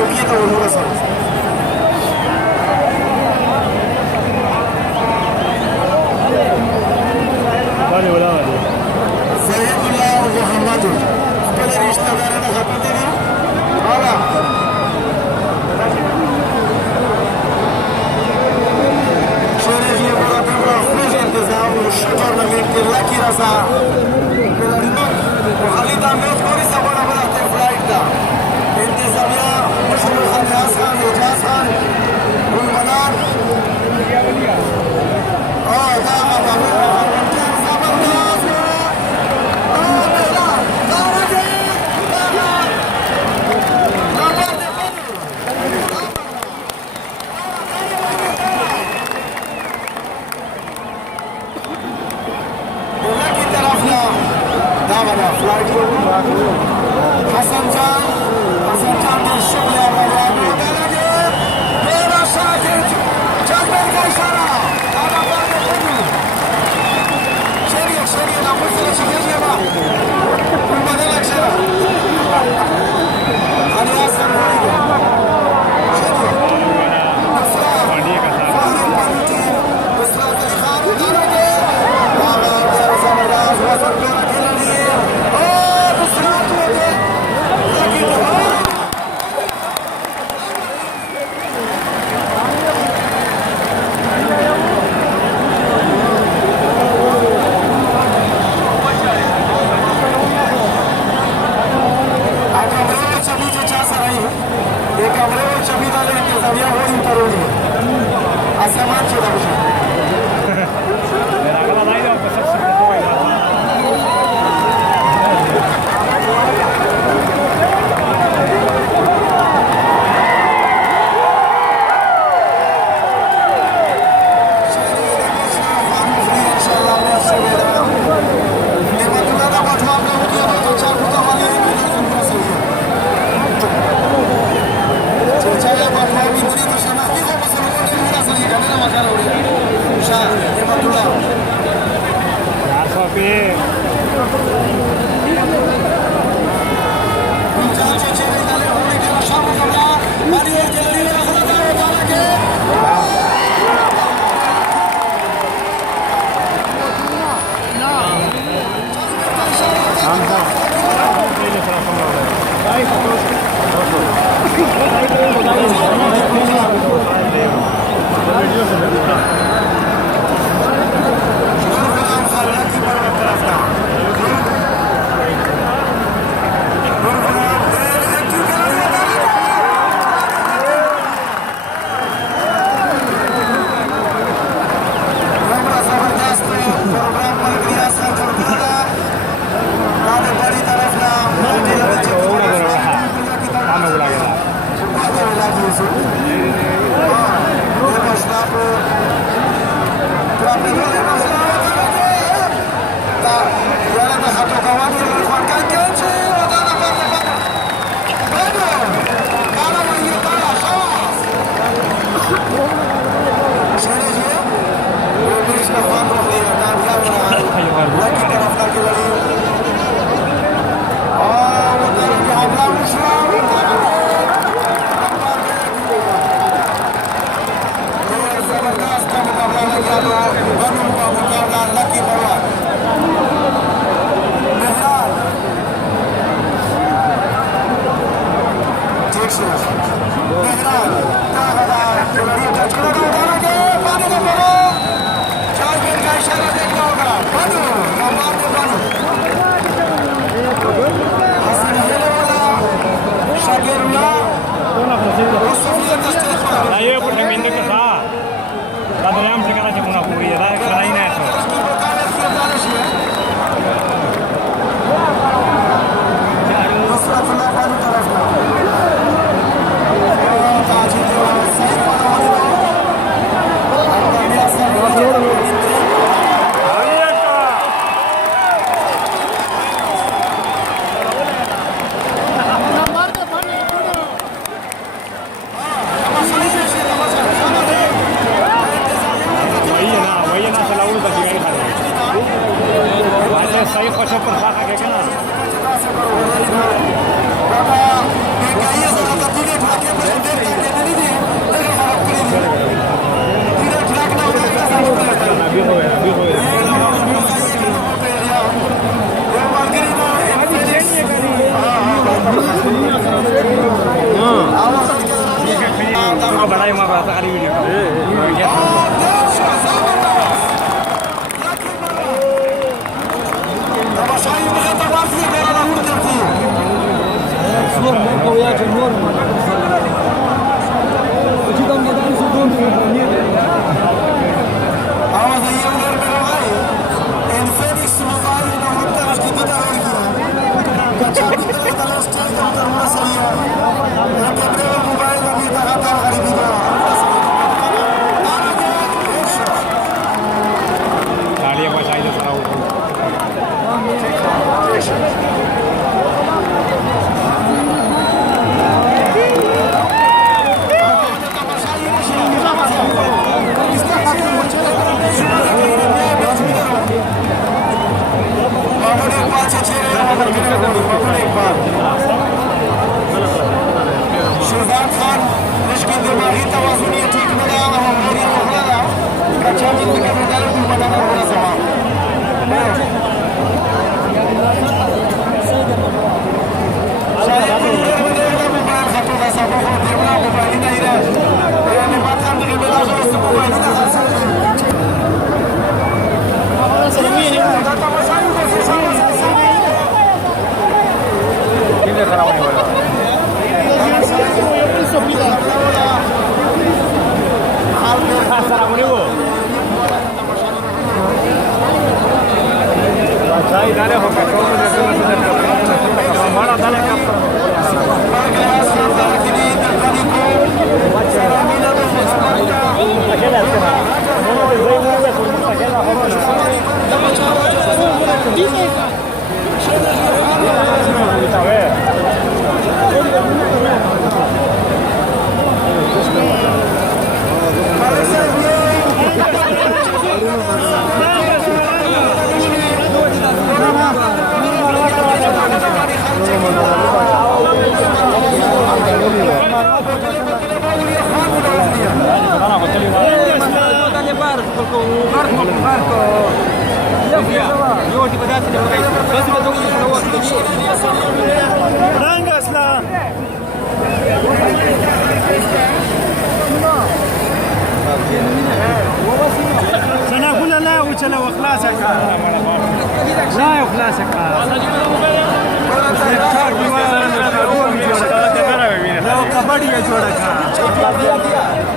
شوقيته والمرسل زيد الله محمد خپل رشتہ دارانه خپته دي والا شریف یې په خپل انتظام او شکر لګیږي لکه راسا علي دا مې پوری سبا بلا ته فلایټ دا انتظامیه مشهور خان ریاض خان اجاز خان ګلمنان دا حسن جان در شغل اولیانی دلگه میرا شاکر جذبه که اشاره اما بعد خودو شریع نموز رو چیزی با اون بدلک شده علی حسن بولیگه شریع اصلاح فاهم پانیتی اصلاح دلیخان دلگه آقا در زمراز وزن بیرا کلنیه वही है ना, वही है ना, चलाऊँ बस गाड़ी खा Saya mau bahasa kali video. Kabaddi जोड़ा